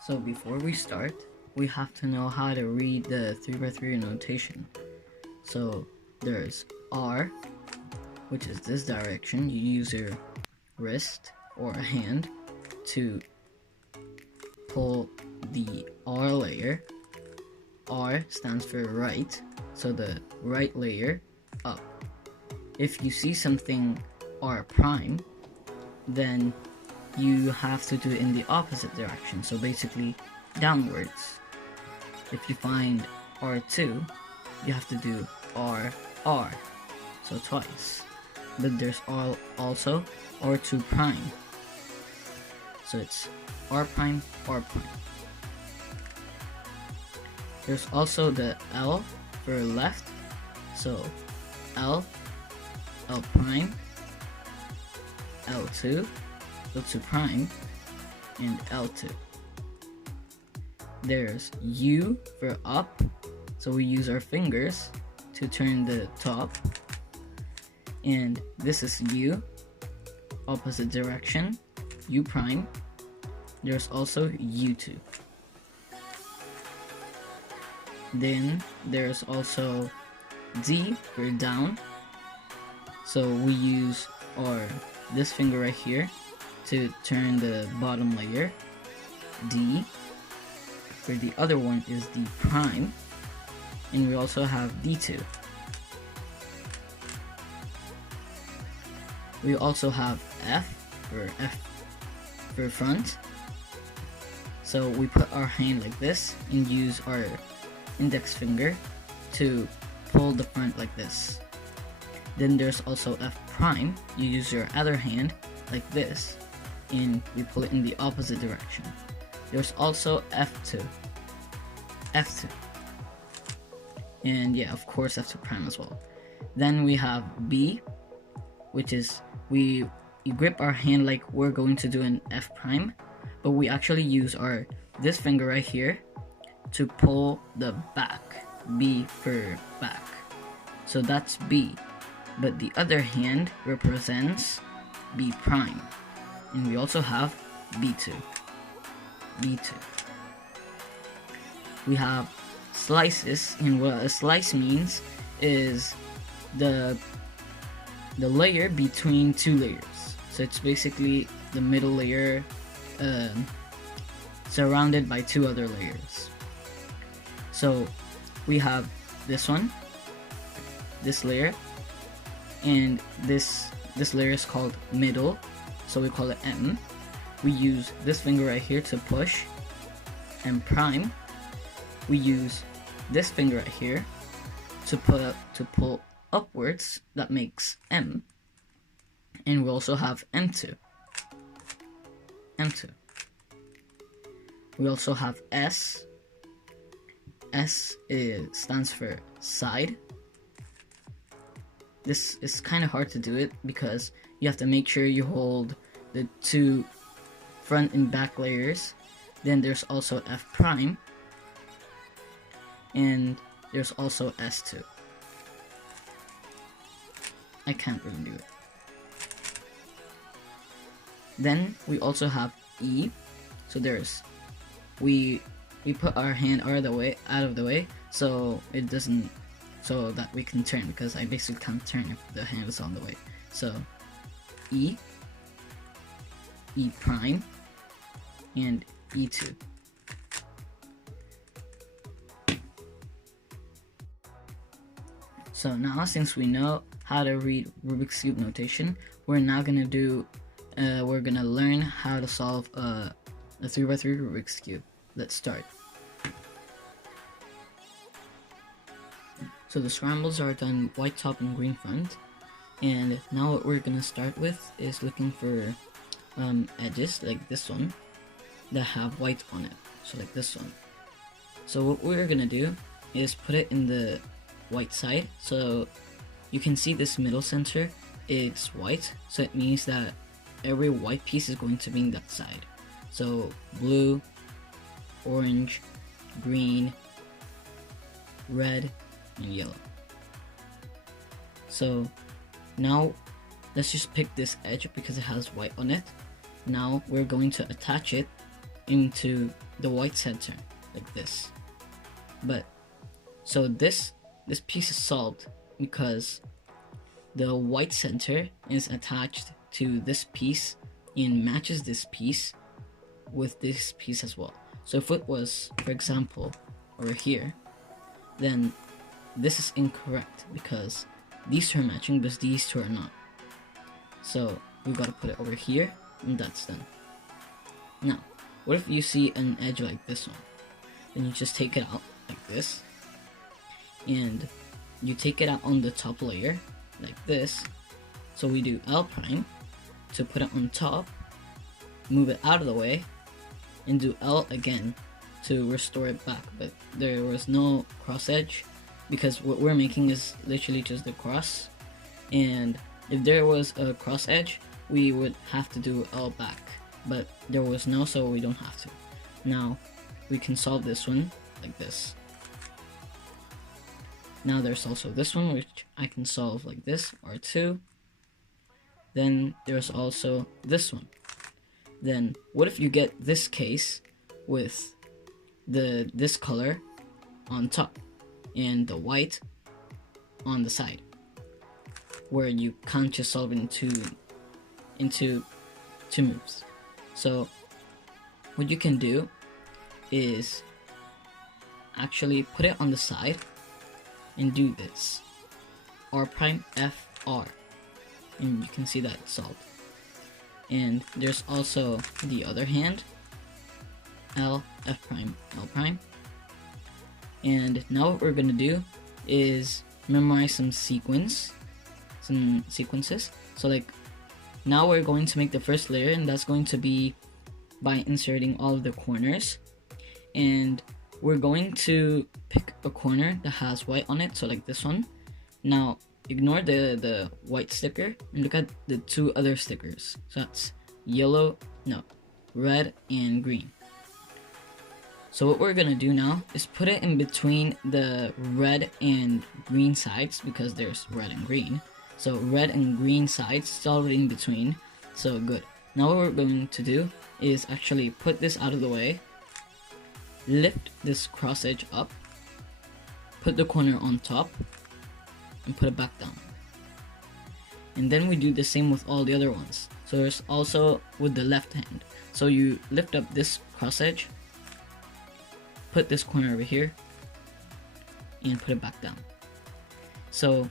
So before we start, we have to know how to read the 3x3 notation. So there's R, which is this direction. You use your wrist or a hand to pull the R layer. R stands for right, so the right layer up. If you see something R prime, then you have to do it in the opposite direction, so basically downwards. If you find R2, you have to do R, R, so twice. But there's also R2 prime, so it's R prime, R prime. There's also the L for left, so L, L prime, L2, L2 prime, and L2. There's U for up, so we use our fingers to turn the top, and this is U, opposite direction, U prime. There's also U2. Then there's also D for down, so we use this finger right here to turn the bottom layer, D. For the other one is D prime, and we also have D2. We also have F for front, so we put our hand like this and use our index finger to pull the front like this. Then there's also F prime. You use your other hand like this and we pull it in the opposite direction. There's also F2, and yeah, of course F2 prime as well. Then we have B, which is you grip our hand like we're going to do an F prime, but we actually use this finger right here to pull the back, B for back. So that's B, but the other hand represents B prime. And we also have B2. We have slices, and what a slice means is the layer between two layers. So it's basically the middle layer surrounded by two other layers. So we have this one, this layer, and this layer is called middle, so we call it M. We use this finger right here to push, M prime. We use this finger right here to pull upwards, that makes M. And we also have M2. We also have S. S stands for side. This is kind of hard to do it because you have to make sure you hold the two front and back layers. Then there's also F prime, and there's also S2. I can't really do it. Then we also have E. So we put our hand out of the way so it doesn't, so that we can turn, because I basically can't turn if the hand is on the way. So E prime, and E2. So now, since we know how to read Rubik's Cube notation, we're gonna learn how to solve a 3x3 Rubik's Cube. Let's start. So the scrambles are done white top and green front, and now what we're gonna start with is looking for edges like this one that have white on it, so like this one. So what we're gonna do is put it in the white side, so you can see this middle center is white, so it means that every white piece is going to be in that side. So blue, orange, green, red, and yellow. So now let's just pick this edge because it has white on it. Now we're going to attach it into the white center like this. But so this piece is solved because the white center is attached to this piece and matches this piece with this piece as well. So if it was, for example, over here, then this is incorrect because these two are matching but these two are not. So we gotta put it over here, and that's done. Now, what if you see an edge like this one? Then you just take it out like this, and you take it out on the top layer like this. So we do L prime to put it on top, move it out of the way, and do L again to restore it back. But there was no cross edge because what we're making is literally just the cross, and if there was a cross edge we would have to do L back, but there was no, so we don't have to. Now we can solve this one like this. Now there's also this one which I can solve like this, R2. Then there's also this one. Then what if you get this case with this color on top and the white on the side, where you can't just solve it into two moves? So what you can do is actually put it on the side and do this R prime F R, and you can see that it's solved. And there's also the other hand, L F prime L prime. And now what we're gonna do is memorize some sequences. So like now we're going to make the first layer, and that's going to be by inserting all of the corners, and we're going to pick a corner that has white on it, so like this one. Now ignore the white sticker and look at the two other stickers. So that's red and green. So what we're gonna do now is put it in between the red and green sides, because there's red and green. So red and green sides, it's already in between, so good. Now what we're going to do is actually put this out of the way, lift this cross edge up, put the corner on top, and put it back down. And then we do the same with all the other ones. So there's also with the left hand. So you lift up this cross edge, put this corner over here, and put it back down. So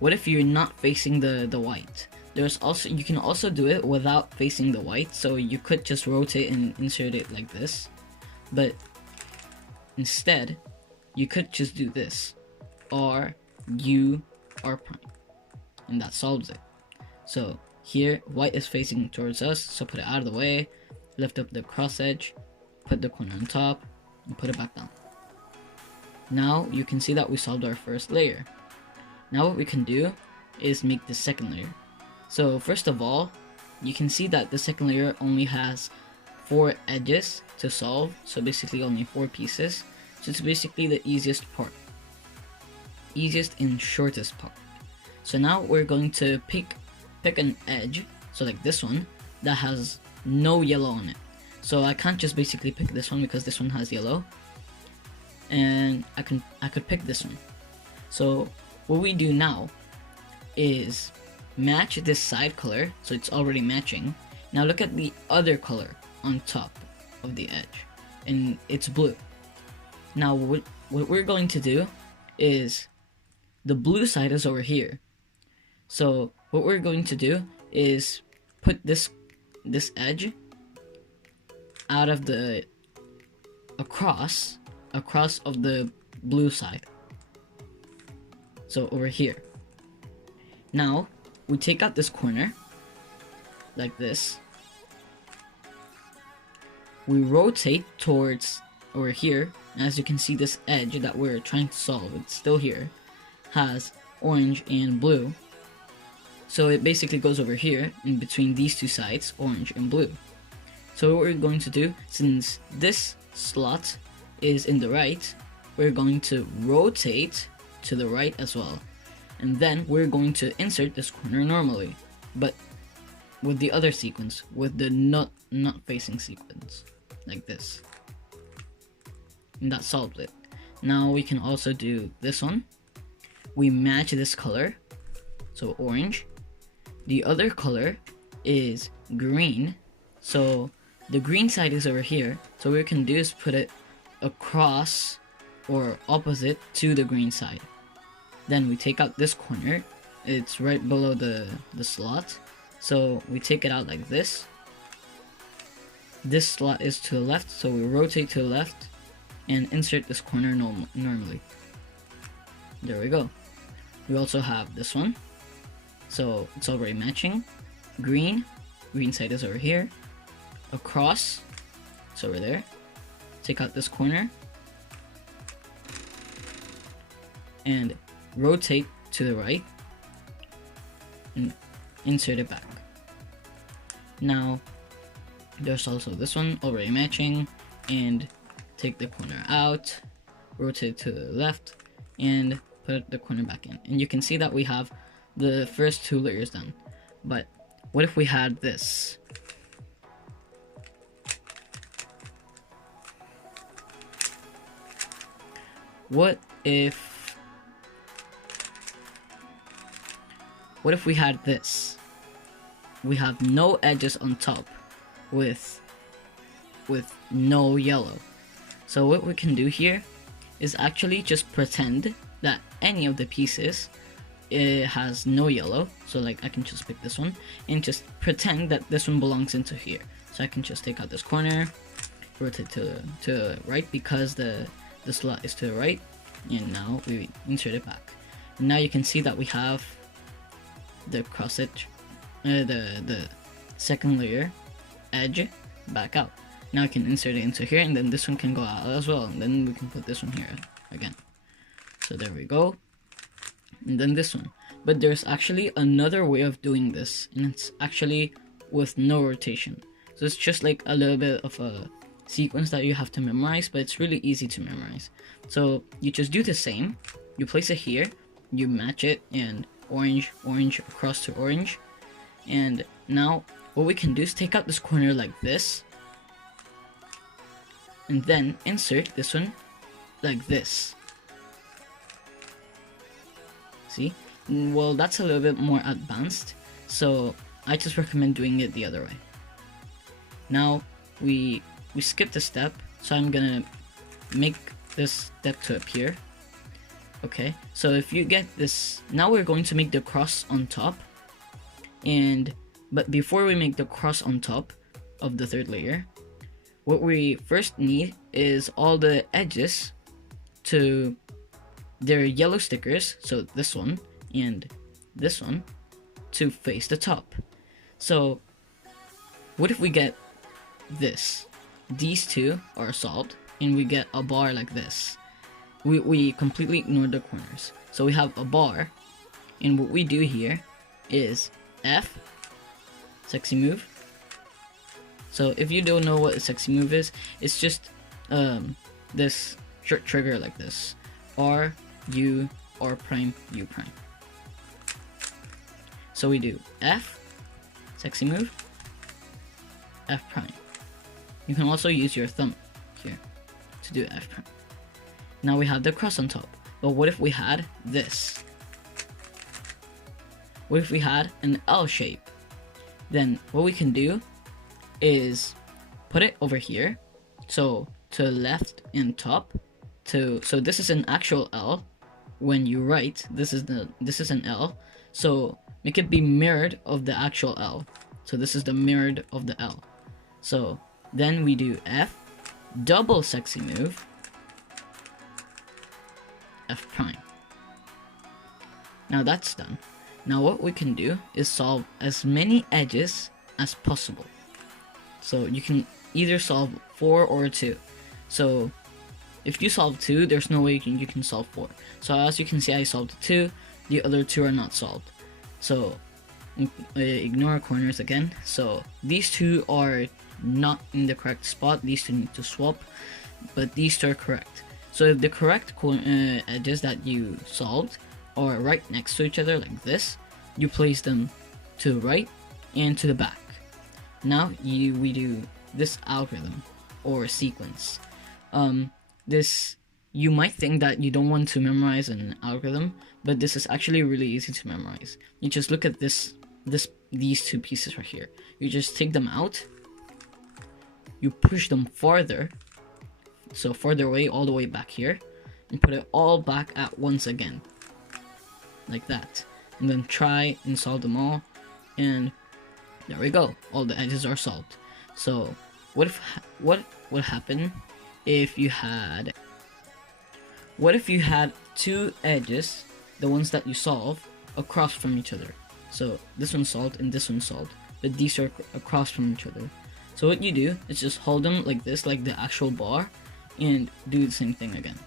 what if you're not facing the white? You can also do it without facing the white, so you could just rotate and insert it like this. But instead, you could just do this, R, U, R prime, and that solves it. So here, white is facing towards us, so put it out of the way, lift up the cross edge, put the corner on top, and put it back down. Now you can see that we solved our first layer. Now what we can do is make the second layer. So first of all, you can see that the second layer only has 4 edges to solve, so basically only 4 pieces. So it's basically the easiest part, easiest and shortest part. So now we're going to pick an edge, so like this one, that has no yellow on it. So I can't just basically pick this one because this one has yellow, and I could pick this one. So what we do now is match this side color, so it's already matching. Now look at the other color on top of the edge, and it's blue. Now what we're going to do is, the blue side is over here. So what we're going to do is put this edge out of the across of the blue side. So over here. Now we take out this corner like this. We rotate towards over here. As you can see, this edge that we're trying to solve, it's still here, has orange and blue. So it basically goes over here in between these two sides, orange and blue. So what we're going to do, since this slot is in the right, we're going to rotate to the right as well. And then we're going to insert this corner normally, but with the other sequence, with the not facing sequence, like this. and that solved it. Now we can also do this one. We match this color, so orange. The other color is green, so the green side is over here. So what we can do is put it across or opposite to the green side. Then we take out this corner. It's right below the slot. So we take it out like this. This slot is to the left, so we rotate to the left and insert this corner normally. There we go. We also have this one. So it's already matching. Green side is over here. Across, it's over there. Take out this corner. And rotate to the right. And insert it back. Now, there's also this one already matching. And take the corner out, rotate to the left, and put the corner back in. And you can see that we have the first 2 layers done. But what if we had this? What if we had this? We have no edges on top with no yellow. So what we can do here is actually just pretend that any of the pieces it has no yellow. So like I can just pick this one and just pretend that this one belongs into here. So I can just take out this corner, rotate to the right because the slot is to the right, and now we insert it back. And now you can see that we have the cross edge, the second layer edge back out. Now I can insert it into here, and then this one can go out as well, and then we can put this one here again. So there we go. And then this one. But there's actually another way of doing this, and it's actually with no rotation. So it's just like a little bit of a sequence that you have to memorize, but it's really easy to memorize. So you just do the same. You place it here, you match it, and orange across to orange. And now what we can do is take out this corner like this, and then insert this one like this. See? Well, that's a little bit more advanced, so I just recommend doing it the other way. Now we skipped a step, so I'm gonna make this step to appear. Okay, so if you get this, now we're going to make the cross on top, but before we make the cross on top of the third layer, what we first need is all the edges to their yellow stickers, so this one and this one, to face the top. So what if we get this? These two are solved, and we get a bar like this. We completely ignore the corners. So we have a bar, and what we do here is F, sexy move. So if you don't know what a sexy move is, it's just this short trigger like this. R, U, R prime, U prime. So we do F, sexy move, F prime. You can also use your thumb here to do F prime. Now we have the cross on top. But what if we had this? What if we had an L shape? Then what we can do is put it over here, so to left and top. So this is an actual L. When you write, this is an L. So make it be mirrored of the actual L. So this is the mirrored of the L. So then we do F, double sexy move, F prime. Now that's done. Now what we can do is solve as many edges as possible. So you can either solve 4 or 2. So if you solve 2, there's no way you can solve 4. So as you can see, I solved 2. The other 2 are not solved. So ignore corners again. So these 2 are not in the correct spot. These 2 need to swap, but these 2 are correct. So if the correct edges that you solved are right next to each other like this, you place them to the right and to the back. Now we do this algorithm or sequence. this, you might think that you don't want to memorize an algorithm, but this is actually really easy to memorize. You just look at these two pieces right here. You just take them out, you push them farther, so farther away, all the way back here, and put it all back at once again, like that. And then try and solve them all, and there we go. All the edges are solved. So what would happen if you had two edges, the ones that you solve, across from each other? So this one's solved and this one's solved, but these are across from each other. So what you do is just hold them like this, like the actual bar, and do the same thing again.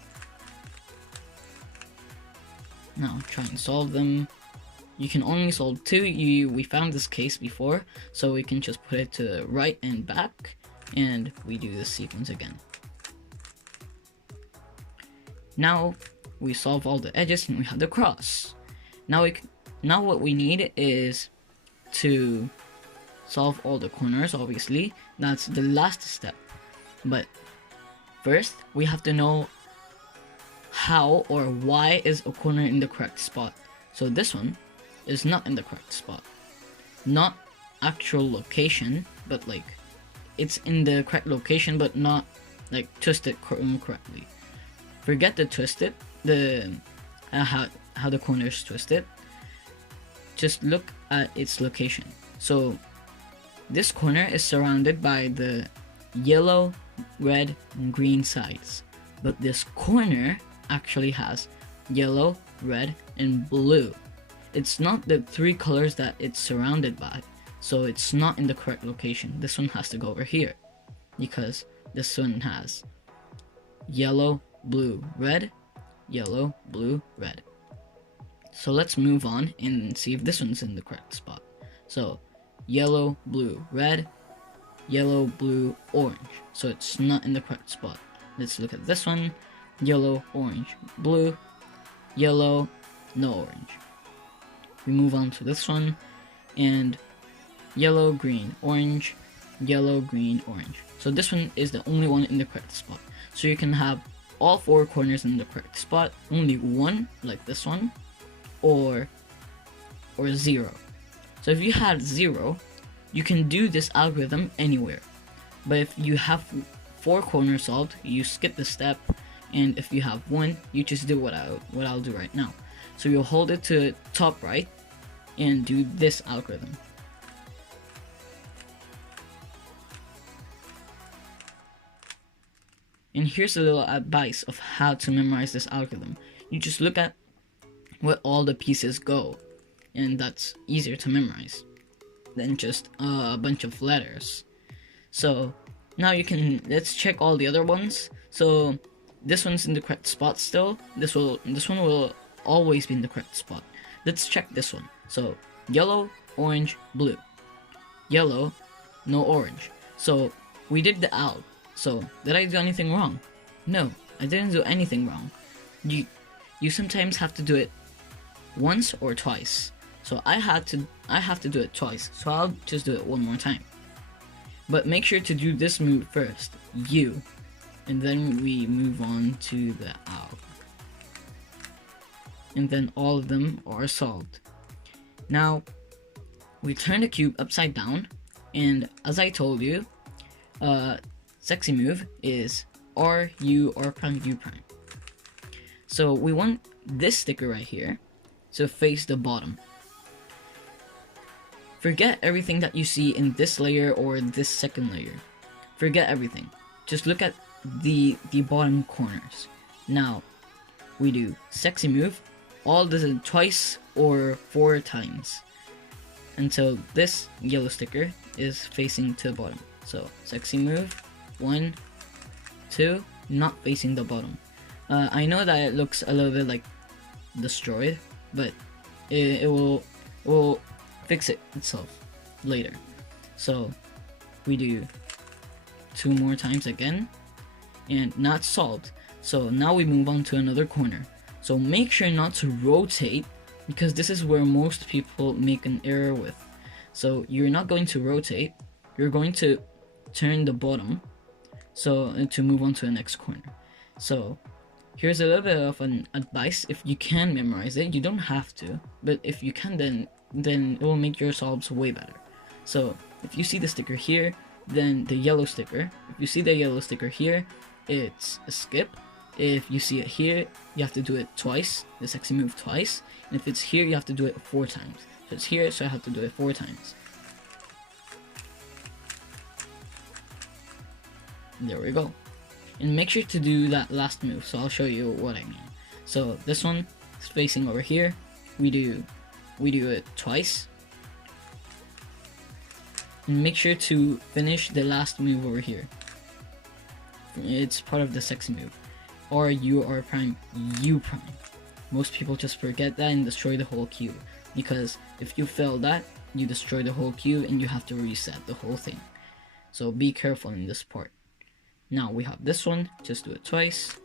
Now try and solve them. You can only solve two. We found this case before, so we can just put it to the right and back, and we do the sequence again. Now we solve all the edges and we have the cross. Now what we need is to solve all the corners. Obviously, that's the last step. But first, we have to know how or why is a corner in the correct spot. So this one is not in the correct spot. Not actual location, but like it's in the correct location, but not like twisted correctly. Forget the twisted, how the corner is twisted. Just look at its location. So this corner is surrounded by the yellow, red, and green sides, but this corner actually has yellow, red, and blue. It's not the three colors that it's surrounded by, so it's not in the correct location. This one has to go over here, because this one has yellow, blue, red, yellow, blue, red. So let's move on and see if this one's in the correct spot. So yellow, blue, red, yellow, blue, orange. So it's not in the correct spot. Let's look at this one. Yellow, orange, blue, yellow, no orange. We move on to this one, and yellow, green, orange, yellow, green, orange. So this one is the only one in the correct spot. So you can have all four corners in the correct spot, only one, like this one, or 0. So if you had 0, you can do this algorithm anywhere. But if you have 4 corners solved, you skip the step, and if you have 1, you just do what I'll do right now. So you'll hold it to top right and do this algorithm. And here's a little advice of how to memorize this algorithm. You just look at where all the pieces go, and that's easier to memorize than just a bunch of letters. So now let's check all the other ones. So this one's in the correct spot still. This one will always be in the correct spot. Let's check this one. So yellow, orange, blue. Yellow, no orange. So we did the ALG. So did I do anything wrong? No, I didn't do anything wrong. You sometimes have to do it once or twice. So I have to do it twice. So I'll just do it one more time. But make sure to do this move first, U, and then we move on to the ALG. And then all of them are solved. Now we turn the cube upside down, and as I told you, sexy move is R, U, R prime, U prime. So we want this sticker right here to face the bottom. Forget everything that you see in this layer or this second layer. Forget everything. Just look at the bottom corners. Now we do sexy move, all this twice or 4 times until this yellow sticker is facing to the bottom. So sexy move, 1, 2, not facing the bottom. I know that it looks a little bit like destroyed, but it will fix it itself later. So we do 2 more times again, and not solved. So now we move on to another corner. So make sure not to rotate, because this is where most people make an error with. So you're not going to rotate, you're going to turn the bottom, so to move on to the next corner. So here's a little bit of an advice. If you can memorize it, you don't have to, but if you can, then it will make your solves way better. So if you see the sticker here, then the yellow sticker, if you see the yellow sticker here, it's a skip. If you see it here, you have to do it twice, the sexy move twice, and if it's here, you have to do it 4 times. So it's here, so I have to do it 4 times. There we go. And make sure to do that last move, so I'll show you what I mean. So this one is facing over here, we do it twice. And make sure to finish the last move over here. It's part of the sexy move. Or U or prime, U prime. Most people just forget that and destroy the whole queue. Because if you fail that, you destroy the whole queue and you have to reset the whole thing. So be careful in this part. Now we have this one, just do it twice.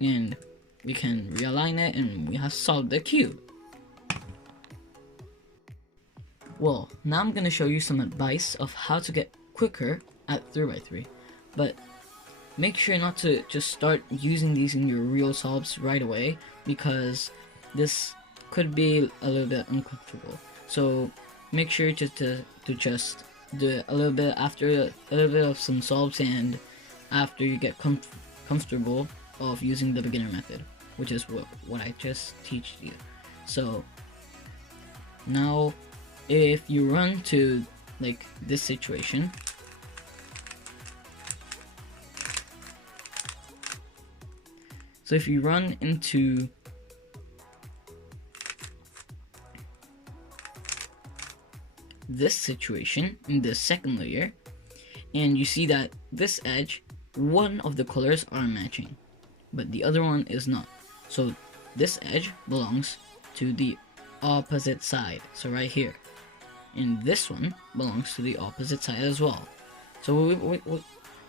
And we can realign it and we have solved the queue. Well, now I'm gonna show you some advice of how to get quicker at 3x3. But make sure not to just start using these in your real solves right away, because this could be a little bit uncomfortable. So make sure to just do it a little bit after a little bit of some solves and after you get comfortable of using the beginner method, which is what I just teach you. So now if you run to like this situation, so if you run into this situation in the second layer, and you see that this edge, one of the colors are matching, but the other one is not. So this edge belongs to the opposite side, so right here. And this one belongs to the opposite side as well. So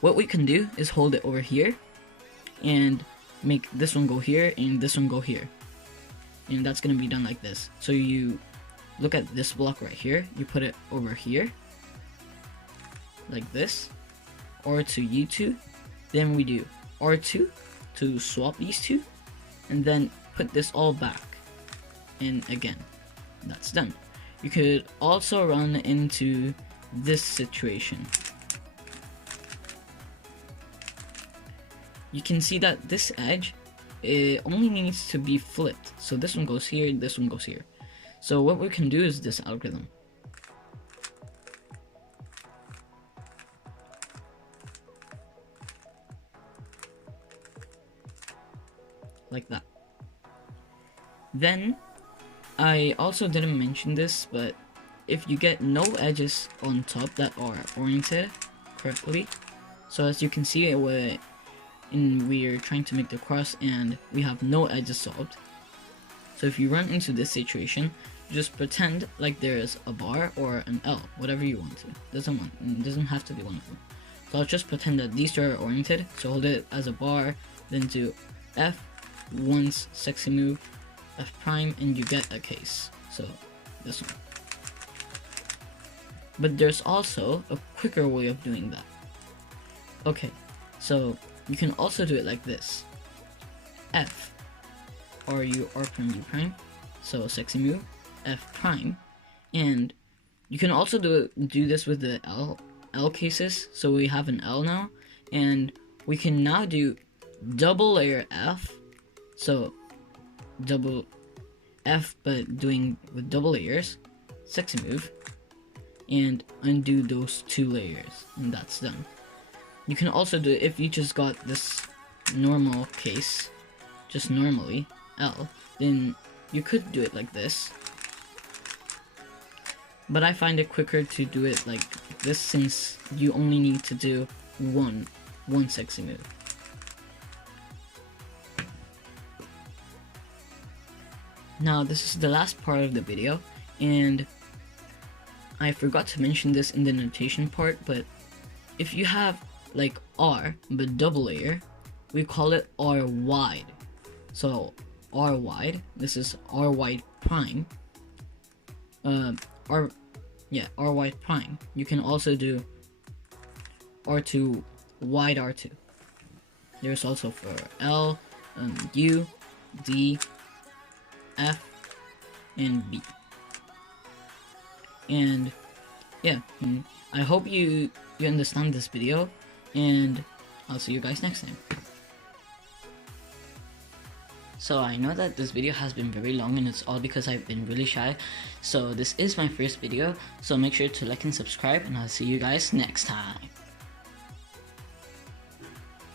what we can do is hold it over here and make this one go here and this one go here, and that's gonna be done like this. So you look at this block right here, you put it over here like this, R2 U2, then we do R2 to swap these two, and then put this all back, and again, that's done. You could also run into this situation. You can see that this edge, it only needs to be flipped. So this one goes here, this one goes here. So what we can do is this algorithm. Like that. Then, I also didn't mention this, but if you get no edges on top that are oriented correctly, so as you can see, we're trying to make the cross and we have no edges solved. So if you run into this situation, just pretend like there's a bar or an L, whatever you want to. It doesn't have to be one of them. So I'll just pretend that these two are oriented, so hold it as a bar, then do F, once sexy move, F prime, and you get a case. So this one. But there's also a quicker way of doing that. Okay, so you can also do it like this. F, RU, R prime, U prime, so sexy move, F prime, and you can also do this with the L cases. So we have an L now, and we can now do double layer F, so double F but doing with double layers, sexy move, and undo those 2 layers, and that's done. You can also do it if you just got this normal case, just normally L, then you could do it like this, but I find it quicker to do it like this since you only need to do one sexy move. Now this is the last part of the video, and I forgot to mention this in the notation part, but if you have like R but double layer, we call it R wide. So R wide, this is R wide prime, R wide prime. You can also do R2 wide R2. there's also for L, U, D, F, and B. And yeah, I hope you understand this video, and I'll see you guys next time. So I know that this video has been very long, and it's all because I've been really shy. So this is my first video, so make sure to like and subscribe, and I'll see you guys next time.